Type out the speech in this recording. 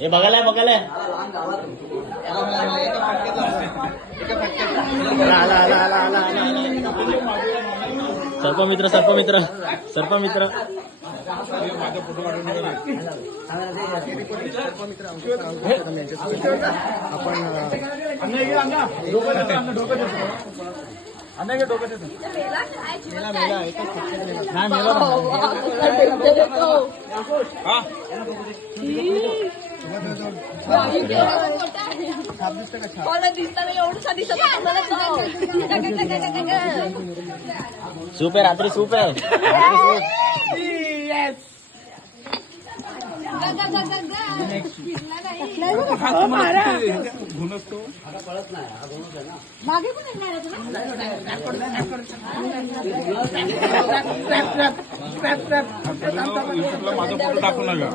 हे बघायला बघायला. आला आला आला आला आला. मित्र सर्पमित्र सर्पमित्र. सर्पमित्र मला मला सूप आहे रात्री सूप आहे. मागे पण येणार तुला माझा फोटो टाकू नका.